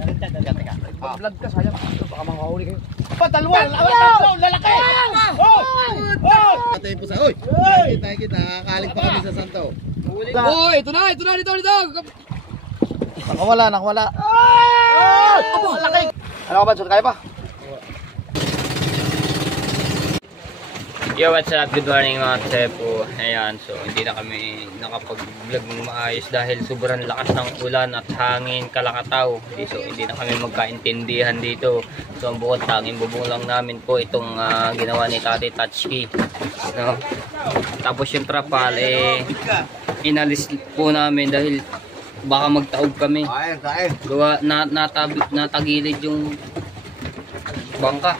Teka. Vlog ka, sayang. Baka makahuli kayo. Dalawa! Tatlo! Lalaki! Patay po sa... Uy! Kita. Nakakalig pa kami sa santo. Oh, ito na, dito. Nakawala. Laki. Ano ka ba? Kaya pa? Yo, what's up? Good morning mga kasepo. Ayan, so hindi na kami nakapag-vlog ng maayos dahil sobrang lakas ng ulan at hangin kalakataw. So hindi na kami magkaintindihan dito. So ang bukod tanging bubong lang namin po itong ginawa ni Tati Touchkey. No? Tapos yung trapal inalis po namin dahil baka magtaob kami. Gawa natagilid yung bangka.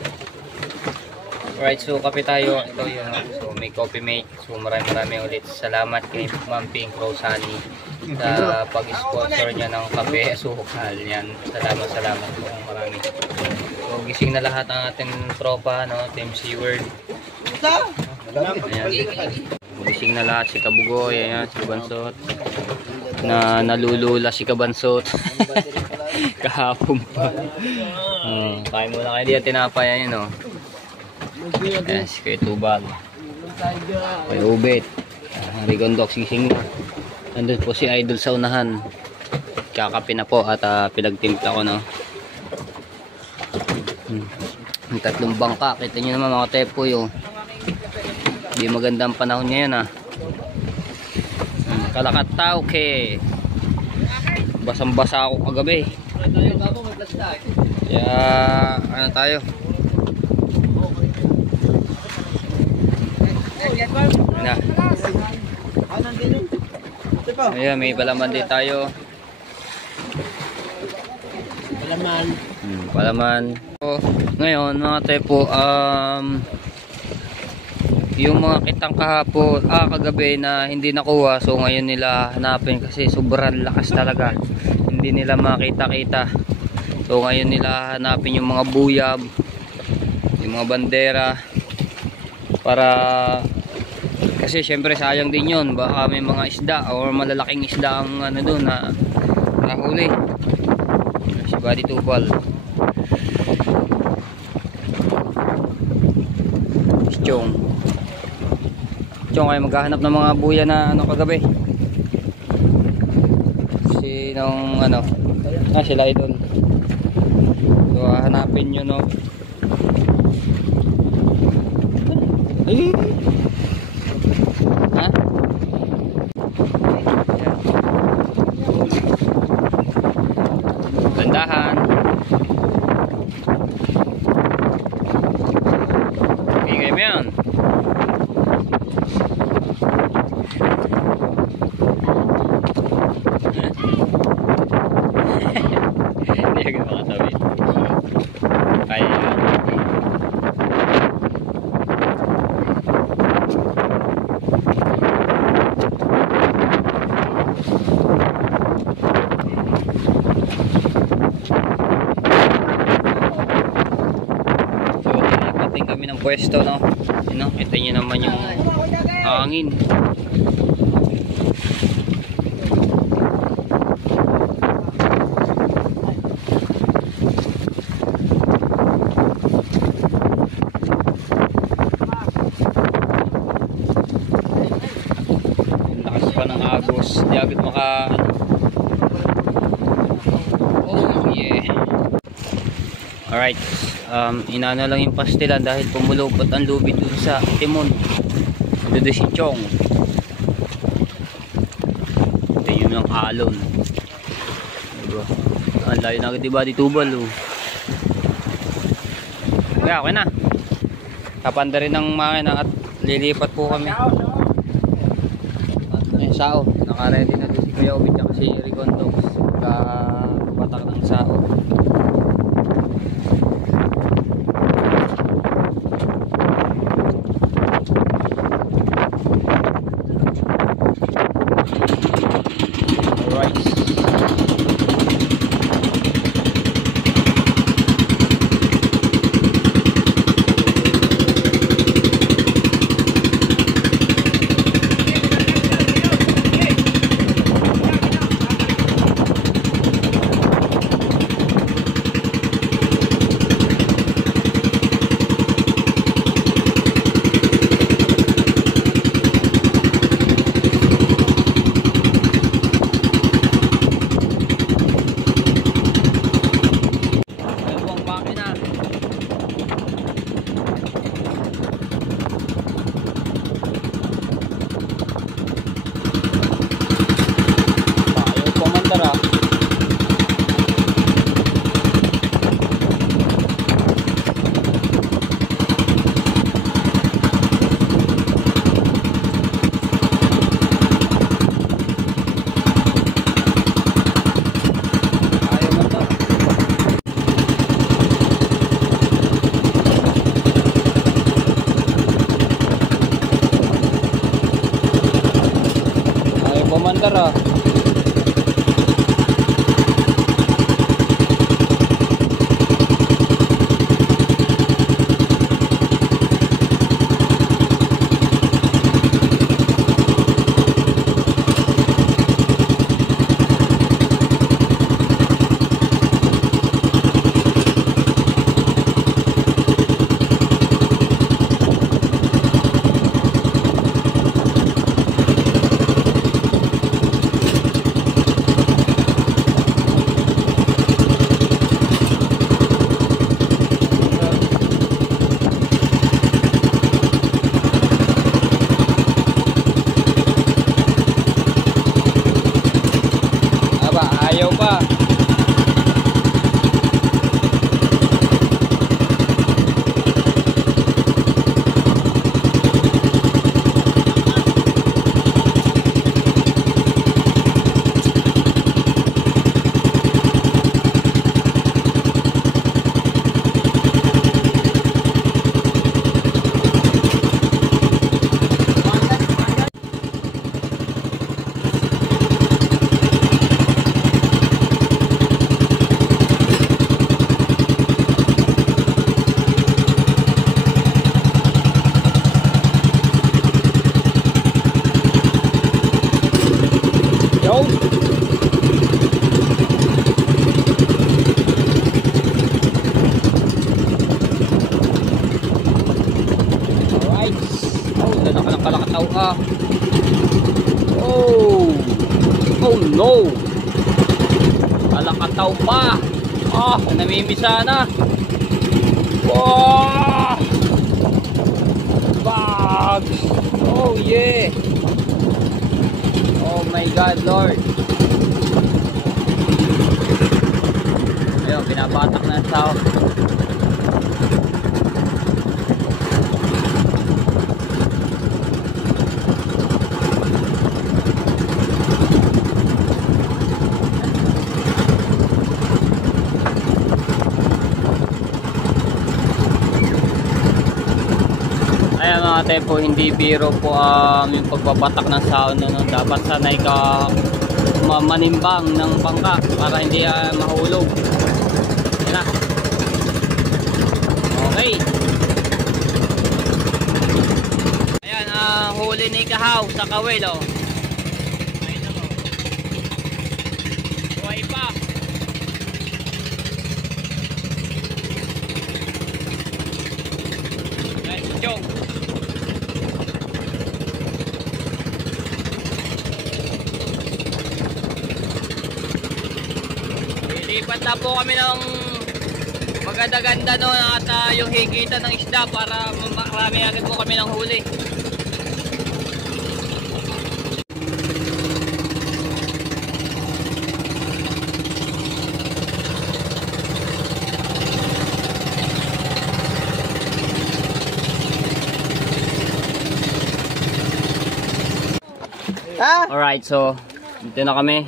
Alright, so kape tayo. Ito yun. So may coffee mate. So maraming ulit salamat kay Ma'am Pink Rosani sa pag-sponsor niya ng kape asukal. Yan. Salamat po marami. So gising na lahat ang ating tropa, no? Team Seaward. Ayan. Gising na lahat si Kabugoy, ayan, si Kabansot. Nalulula si Kabansot. Kahapon pa. Kain muna kayo dito tinapay, ayan, no? Yes, kay Tubal, kay Ubet, Rigondok, sising na. Nandun po si Idol sa unahan. Kakape na po at pinagtimpla ko, no? Ang tatlong bangka, kita nyo naman mga tepo yun. Hindi maganda ang panahon ngayon, Kalakataw ke. Basang-basa ako kagabi. Kaya ano tayo? Na. Ayan, may palaman din tayo. Palaman. So, ngayon mga tepo, yung mga kitang kahapon, kagabi na hindi nakuha, so ngayon nila hanapin kasi sobrang lakas talaga. Hindi nila makita-kita. So ngayon nila hanapin yung mga buyab, yung mga bandera, para kasi syempre sayang din yun, baka may mga isda or malalaking isda ang ano doon na nahuli. Si Buddy Tubal, si Chong kayo maghahanap ng mga buya na ano kagabi. Sinong ano, sila Idol. So hanapin nyo, no? Ay! Ha? Gandahan. Ingay mo yan. Hindi agad makatawid. Kaya yan. Kami ng pwesto, no? Kita nyo naman yung hangin. Lakas pa ng agos, di agad maka oh yeah. Alright, inaano lang yung pastilan dahil pumulupot ang lubid dun sa timon. Doon si Chong. Ito yun ang alon. Diba? Ang layo na agad diba di Tubal, Kaya okay na. Kapanda rin ng makina at lilipat po kami. At yung sao, naka-ready na din si Kuya Ubit at si Rigondok. Kapatak ng sao. Andar ah. Ayaw pa. Kalakataw ah. Oh no, kalakataw pa. Namimisa na. Wow, bugs. Oh yeah. Oh my God, Lord. Ayun, binabatak na sa tao. Ayan mga tepo, hindi biro po yung pagbabatak ng sound. Dapat sanay ka manimbang ng bangka para hindi mahulog. Ayan na. Okay. Ayan, huli ni Kahaw sa kawil. Oh. Ayun na mo. Buhay pa. Ayan, Chong. Lipat na po kami ng maganda-ganda no, at yung higitan ng isda para marami agad po kami ng huli. Alright, so dito na kami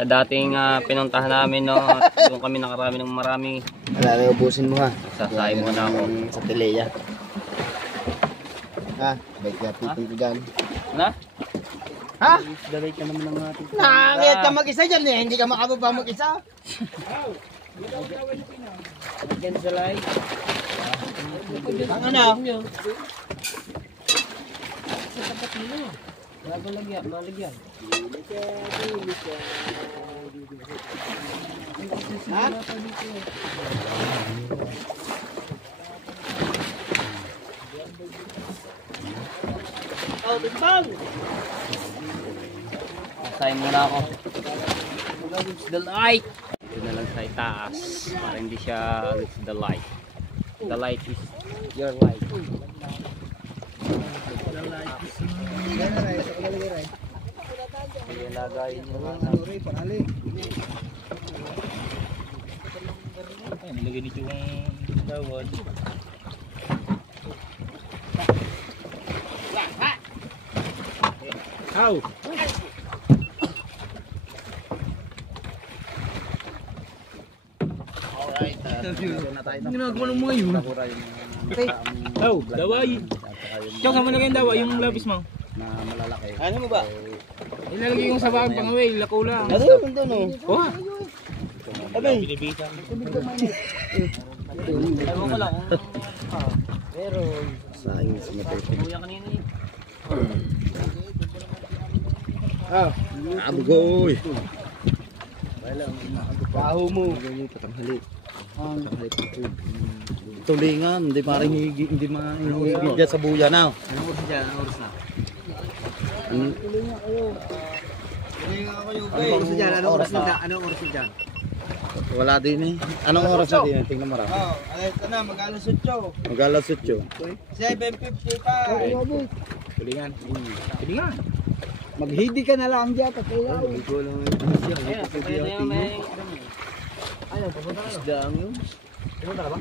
sa dating pinuntahan namin, no. Doon kami nakarami ng marami. Wala na, ubusin mo ha. Sasay muna ako. Sa Tileya. Ha? Bait ka, pipil ko dyan. Na? Ha? Dalay ka naman ng ating. Nakakiyat ka mag-isa dyan eh. Hindi ka makababa mag-isa. Again sa light. Ang ano? Maligyan, maligyan. Ha? Oh, timbang! Sasay muna ako. The light! Ito na lang sa itaas para hindi siya reach the light. The light is your light. Ilagay nyo nga na. Nilagay nito yung dawad. How? Alright, Ginagawa ng mga yun. Oh, daway. Ikaw, sama na kayong daway, yung labis mo. na malalaki. Ano mo ba? Ilalagay ko sa bag pang away, lako lang. Ano? Doon oh. Oh, Abay. Ewan ko lang kung... Meron. Sayang sa matay. Kuya kanina yun. Ah, Abugoy. baho mo. Patanghali. Patanghali pa po. Tulingan, hindi parang hindi mahihigit dyan sa buya na. Anong oras dyan? Anong oras na? Anong oras dyan? Anong oras na? Anong oras na dyan? Wala din eh. Anong oras na din? Tingnan mo rin. Oh, ito na, mag-alas 8. Mag-alas 8. 7:55. tulingan. Tulingan. Maghidi ka na lang dyan, pakilaw. Ayun, pwede yung may... Ayun, papunta na. Isdang yun. Pumunta ka ba?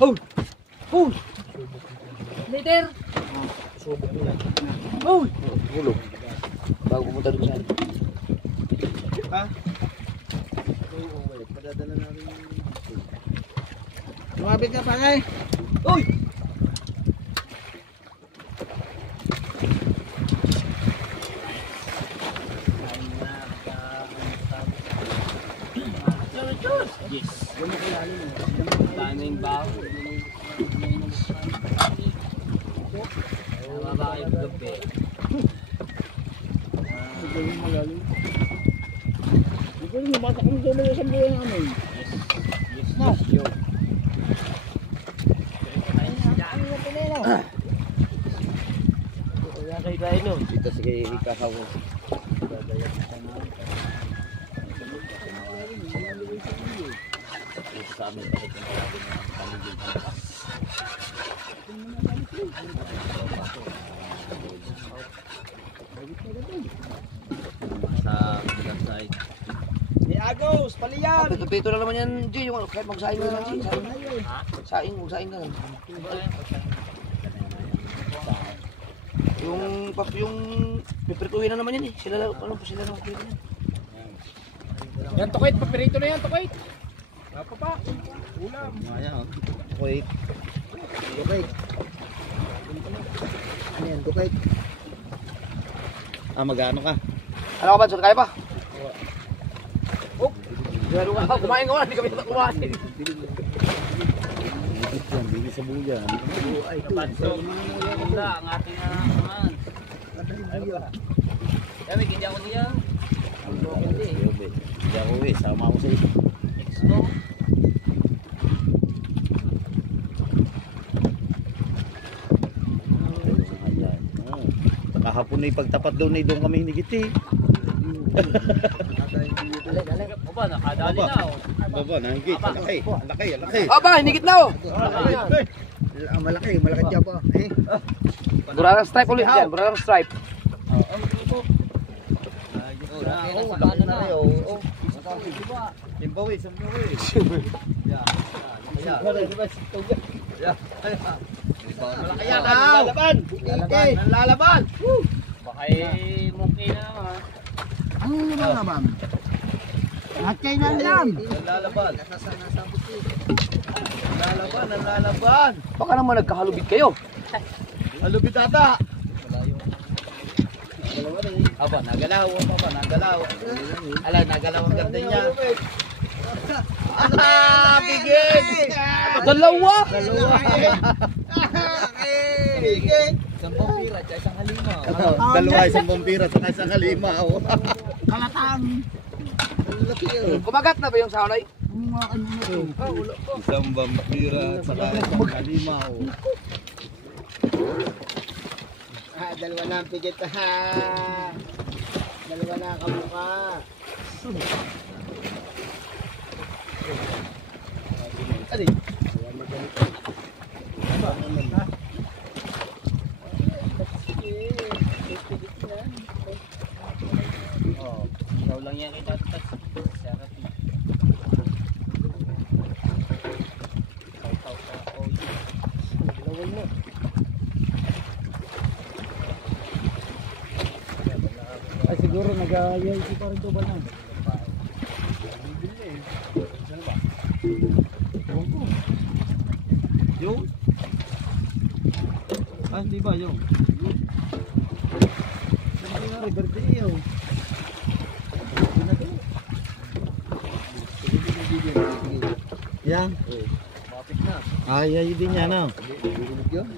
Hold! Hold! Later! Hold! Hulog. Bago pumunta doon saan. Ha? Padadala namin. Lumapit ka pa ngay. Uy! Yes. Daming baho. Tama ba kayo gabi? Ito rin, lumatak kong dulo sa buhay namin. Yes. Yo. Kaya kayo tayo nun. Dito sige ikahaw. Sa amin sa bilang side. Ni Agos, paliyan! Pito na naman yan, G. Yung kahit magsaing na lang, G. Saing, magsaing na lang. Yung piprituhin na naman yan eh. Sila lang piprito yan. Yan tukait, papirito na yan, tukait. Apa pa? Ulam. Ayan. Wait. Dukay. Ano yan, dukay? Magano ka? Ano ka ba, Sir? Kaya pa? Oh! Gano'n ka, kumain ka wala, hindi kami kumain. Bili sa buya. Kapanso. Wala, ang ating naman. Kami, hindi ako niya. Hindi ako uwi. Sama ako sa iyo. Expo. Kahapon na pagtapat doon na doon kami hinigit eh. Oba, nakadali na. Baba, nahigit. Laki. Laki. Laki. Aba, hinigit na oh! Malaki dyan pa. Burarang stripe ulit dyan, burarang stripe. Simbawi. Malaki yan, lalaban! Lalaban! Baka eh, mungki na naman. Ano yung lalaban? At kayo na lang! Lalaban. Lalaban. Baka naman nagkahalubid kayo. Alubit ata. Aba, nagalaw. Ala, nagalaw ang ganda niya. Bigit! Dalawa! Bigit! Dalawa, isang vampira at isang halimaw. Kalatang! Kumagat na ba yung saunay? Isang vampira at isang halimaw. Dalawa na ang pigit ha! Dalawa na ang kamukha! Ikaw lang yan kita. Sarap. Ay siguro nag-ayay si parang tuba lang. Yung? Ah, di ba yung? Ano nga, Riverde yun. Yan. Mapit na. Ay din yan, no? Bibili yun.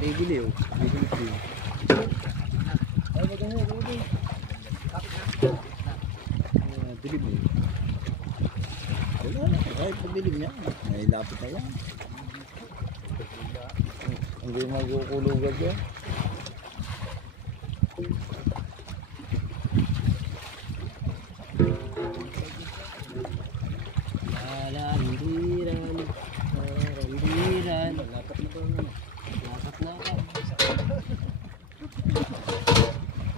Bibili yun. Bibili yun. Ay, maganda yun. Dilim eh. Wala na. Kahit pagdilim niya. May lapit na yan. Hindi magkukulugan yan. Lalandiran. Lalandiran. Lapat na ba? Lapat na.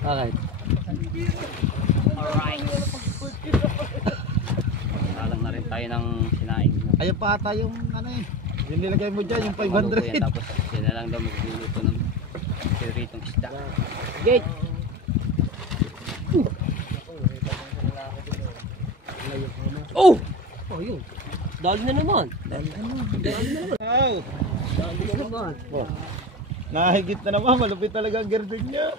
Bakit? Alang na rin tayo ng sinaing. Ayun pa ata yung ano eh. Yung nilagay mo dyan, yung Maluto yan, 500. tapos sila lang daw magluluto ng piritong isda. Gate. Oh! Oh, yun. Dali na naman. Dali na naman. Wow. Dali na naman. Nahigit na naman, malupit talaga ang girding niya.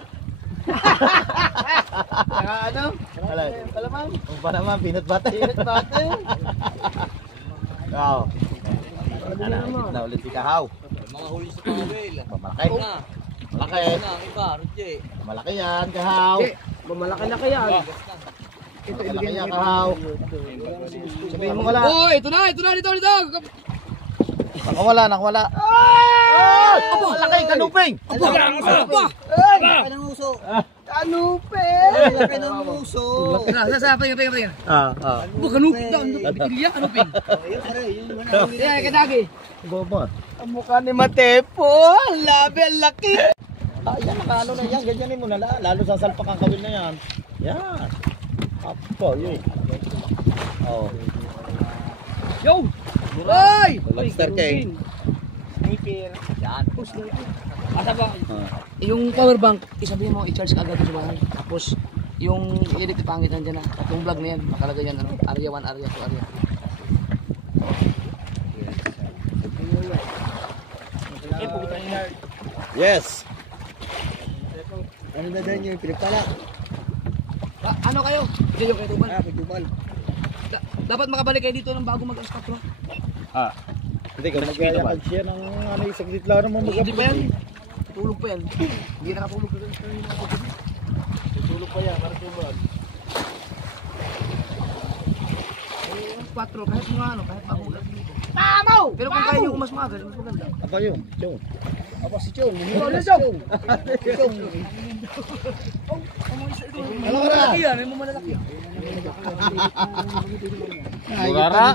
Saka ano? Alay. Palamang. Kung pa naman, peanut butter. Peanut butter. Wow. Nahigit na ulit si Kahaw. Mga huli sa kawil. Malaki. Malaki. Ang iba, Roche. Malaki yan, Kahaw. Mamalaki na kaya. Malaki yan, Kahaw. Sabihin mo wala. Oh, ito na, dito. Nakawala, nakawala. Ay! Malaki, kanuping. Apa? Anong uso? Kanupe! Laki ng uso. Tingnan. Ah. Bukan upin daw, bitilya, ano pin? Ayun, pare, yun man. Kaya kadagi. Boba. Ang mukha ni Matepo. Ang labi, ang laki. Ah, yan, nakaano na yan. Ganyanin mo na lang. Lalo sa salpak ang kawil na yan. Yan. Apo, yun. Oh. Yo! Hoy! Lobster king. Sniper. Asa ba? Yung power bank, isabihin mo, i-charge ka agad sa bahay. Tapos, yung i-edit pangit nandiyan na. Yung vlog na yan, makalagay yan, ano, area 1, area 2, area 3. Yes. Ano na dyan yung pinagpala? Ano kayo? Hindi yung kayo tubal. Pagdubal. Dapat makabalik kayo dito ng bago mag-stop, bro. Hindi ka mag-ayakag siya ng ano, isang lang naman Hindi pa yan. Tulog pa yan. Hindi nakatulog ka rin. Tulog pa yan, para tubal. 4, kahit mga ano, kahit bago lang dito. Tamaw! Pero kung kaya yung mas magal, mas maganda. Apa yun? Chong. Apa si Chong? Chong! Alam ka na. Malaki yan, may malalaki. Burara.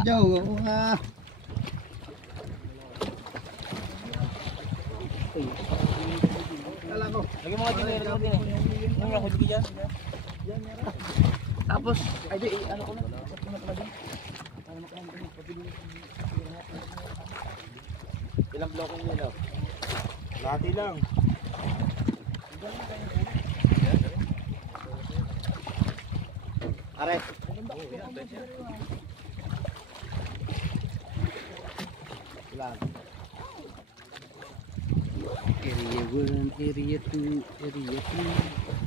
Lagi mga dinero natin. Yung ako dito dyan. Tapos, ay di, ano ko na. Ilang bloko niya daw? Lati lang. Are. Ilan? Area 1, area 2, area 3.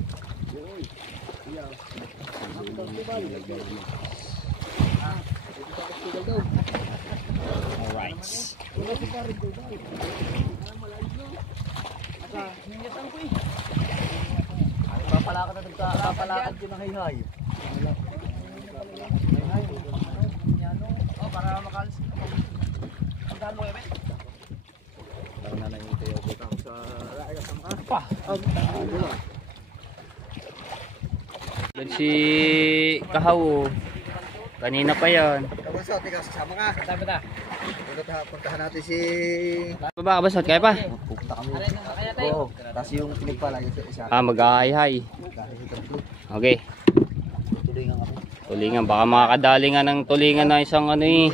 Alright. Papalakad na papalakad yun ng hayhay. Oh, para makalis. Ang daan mo, Emet. Lang na yung tayo butang sa Yan si Kahaw. Kanina pa yan. Tapos sa tika, sasama ka. Dapat ah. Puntahan natin si... Baba ka ba? Kaya pa? Pupunta kami. Oo. Tapos yung pinagpala yung isa. Mag-ahay-hay. Okay. tulingan ako. Tulingan. Baka makakadali nga ng tulingan na isang ano eh.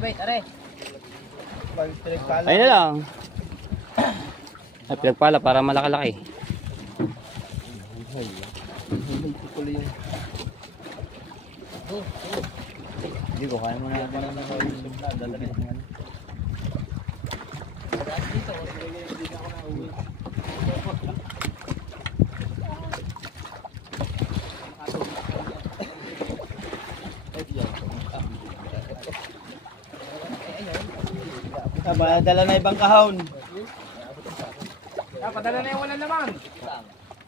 Wait, are. Ayun na lang. Ay, pinagpala para malaki-laki. Hindi ko kaya mo na parang nakausap na. Dadalhin mo ano. Dala na ibang kahon. Padala na yung walang laman.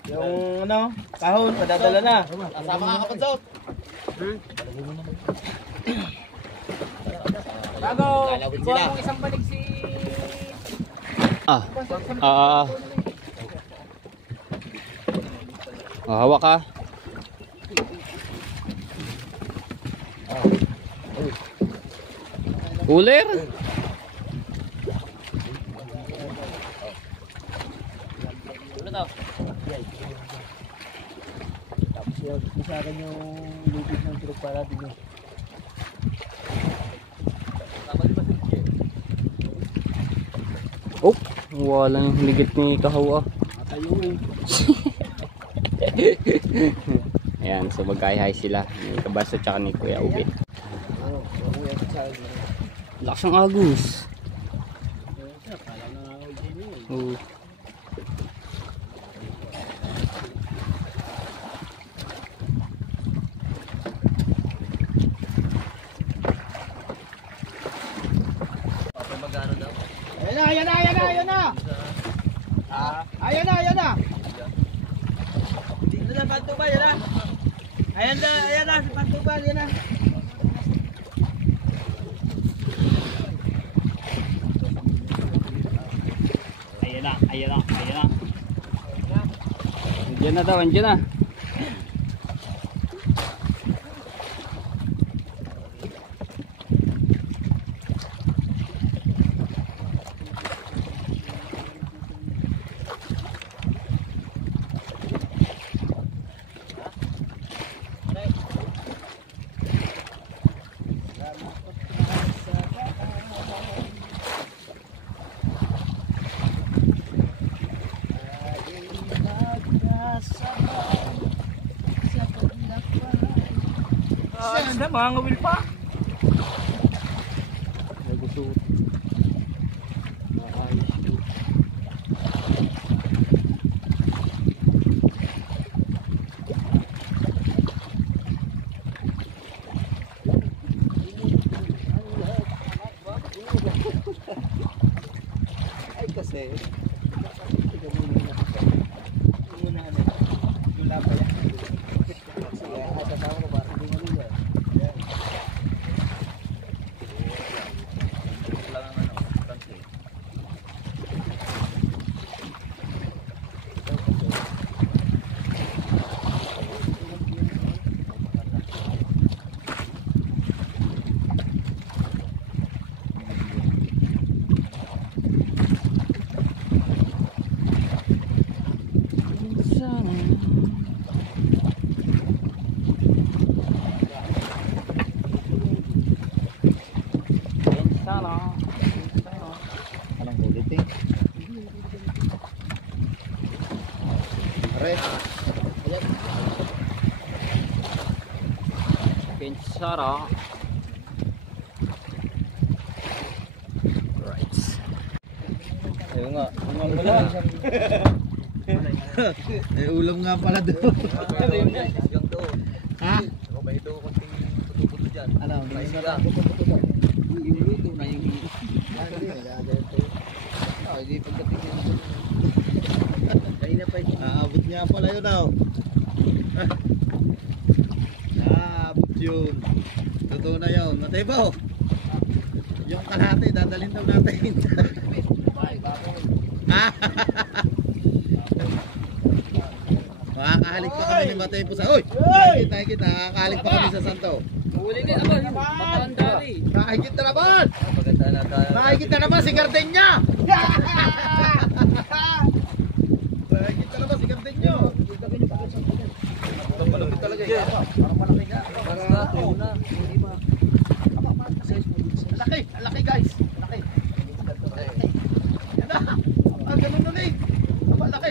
Yung ano, kahon, padadala na. Kasama ka kapadsot. Bago, buwan mong isang balik si... Hawak ka. Uler. Tapos yung sa akin yung lubid ng truck para din. Oh, wala yung ligit ni Kahawa. Ayan, so magkahihay sila ni Kabaso tsaka ni Kuya Ubi. Lakas ng agos. Oh. Ayan na. Ayan na. Dito na Pantubal, yan na. Ayan na, si Pantubal, yan na. Ayan na. Andiyan na daw, andiyan na. Ganda, mga ngawil pa. Ay kasi, anong kulit eh? Red. Pinsara. Right. Ayun nga, may ulam nga pala doon. Ha? May ito konting puto-puto dyan. Ano? May sila. Yung luto na yung... Hindi pagkatingin. Aabot niya pala yun daw. Aabot yun. Totoo na yun. Matay ba? Yung kalahati, dadalhin daw natin. Makakahalik pa kami ni Matay po sa... Uy! Kita. Makakahalik pa kami sa Santo. Huli ka naman. Makakandari. Nakikit na naman! Maganda na tayo. Nakikit na naman si Gardenia! Nakikit na naman si Gardenia! Malapit talaga eh. Parang malaki nga. Laki guys. Laki. Yan na. Ganun nun eh. Laki.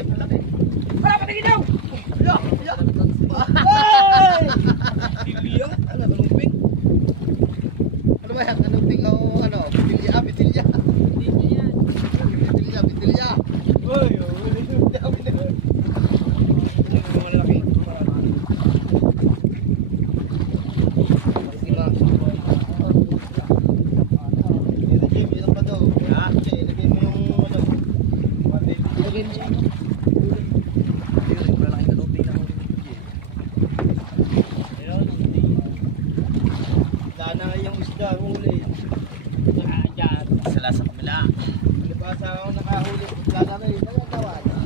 Wala pa tingin daw! Ay! Bibiyak. Ano ba lumping? din siya. Ano? Daan na yung isda, huli. Sila sa kamila. Libasa ako nakahuli. Lala na yun. Nagagawa na.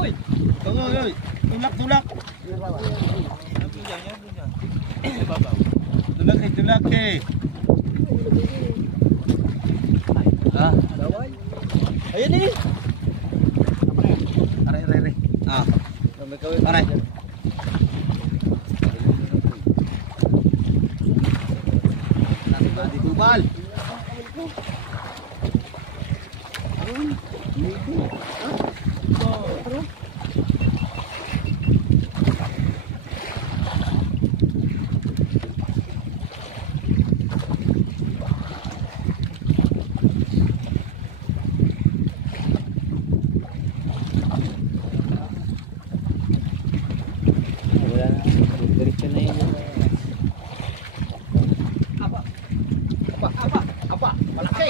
Oy! Oy! Tulak! Tulak eh. Ah, ayun eh. Aray. Ah. Aray. Di tubal. Diretso na yun. Apa. Malaki.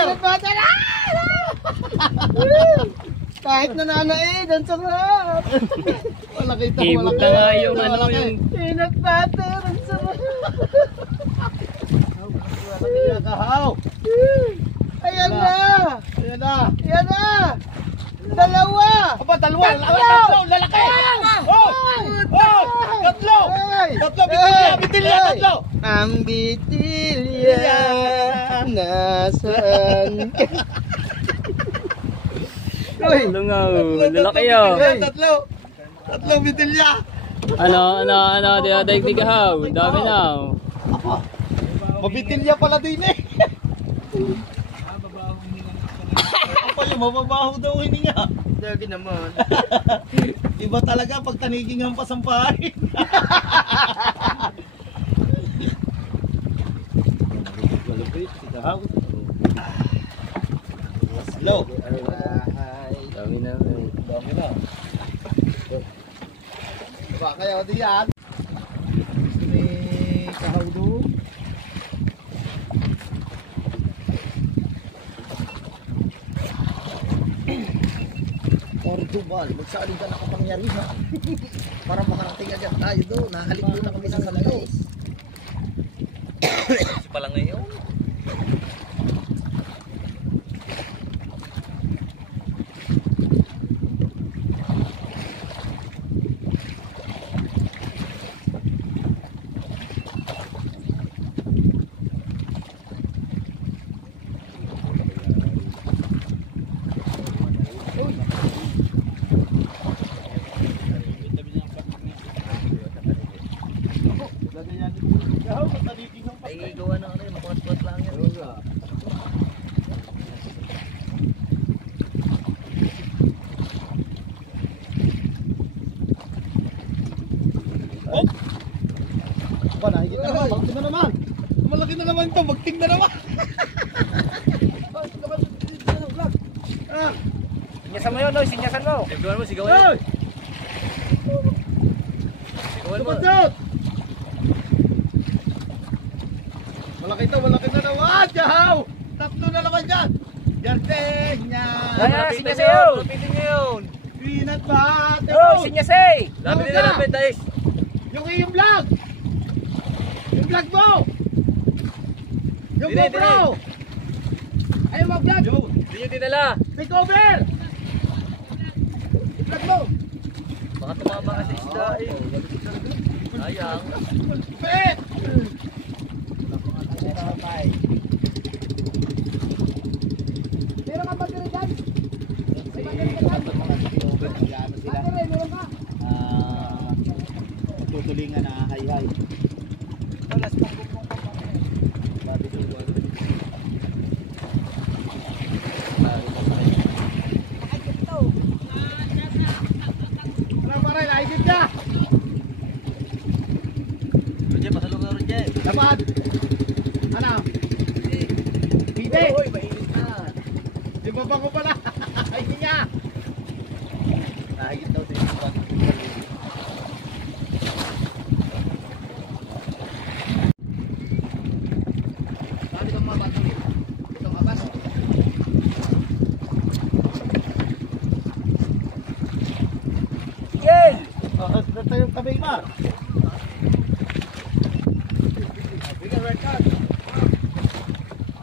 Nagbata na! Kahit nananaid, ang sarap! Malaki ito. Ibig na nga yung ano yung... Peanut butter, ang sarap! Malaki yan kahaw. Ayan na! Ayan na. Ayan na! Dalawa! Aba, dalawa. Tatlo. Lalaki. Tatlo. Ay! Tatlo. Bitilya. Tatlo. Ang bitilya nasaan ka? Uy! Lungaw, lalaki yun. Tatlo bitilya. Ano, daig di kahaw. Dami na. Mabitilya pala din eh. Apa yung mababaho daw hininga. Dagi naman. Iba talaga pag tanigingan pa sampahin. Hello. Dami na. Dami na. Ba kayo diyan? May kahaw doon. Portugal, magsaling ka nakapangyarihan. Para makarating agad tayo doon. Nahalik doon na kami sa Santos. Pala ngayon. Ay, gawa na ano yun, makuha lang yan. Oh! Ba, nahigit na naman, malaki na naman. Malaki na naman ito, magting na naman. Sinyasan mo yun, Noy. Sinyasan mo. Sigawan mo, sigawan mo. Sigawan mo. Tumadot! Malaki na naman, jahaw! Tatlo na naman dyan! Gardenia! Kaya, sinyasan yun. Lapitin nyo yun. Peanut butter! Oh, sinyasay. Lapitin na lapit, guys. Yung iyong vlog! Yung vlog mo! Yung Dire, GoPro! Ayaw mag-vlog! Hindi nyo dinala. Take over! Vlog mo! Baka tumama ka sa isda eh. Sayang. Pet! Meron ka battery dyan? May battery ka dyan? Battery, meron ka? Tutulingan na hay-hay. Ano pare, naisip ka? Roger, pasalong na Roger. Dapat! Ano? tabi ma.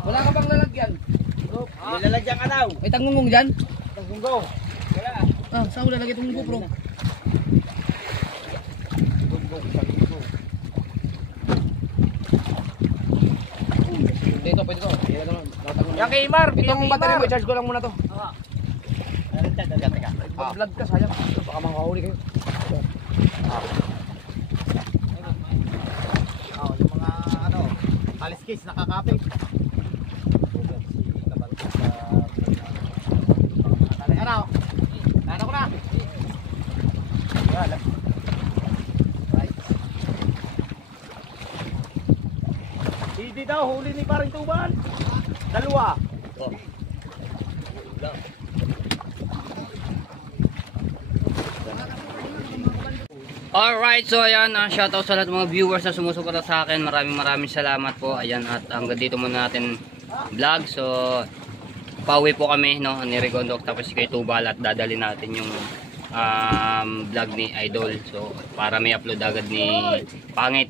Wala ka bang lalagyan? May lalagyan ka daw. May tanggungong dyan? Tanggunggo. Wala. Ah, saan ko lalagay itong GoPro? Dito, pwede to. Yan kay Imar. Itong battery mo, i-charge ko lang muna to. Vlog ka, sayang. Baka makahuli kayo. Yung mga ano, aliskis nakakapit. Ano? Ano ko na? Hindi daw, huli ni paring tuban. Dalawa. Alright, so ayan, shoutout sa lahat ng mga viewers na sumusuporta sa akin. Maraming salamat po. Ayan, at hanggang dito muna natin vlog. So, pauwi po kami, no, ni Rigondok, tapos kay Tubal, at dadali natin yung vlog ni Idol. So, para may upload agad ni Pangit.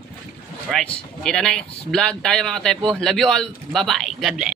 Alright, kita next vlog tayo mga tepo. Love you all. Bye-bye. God bless.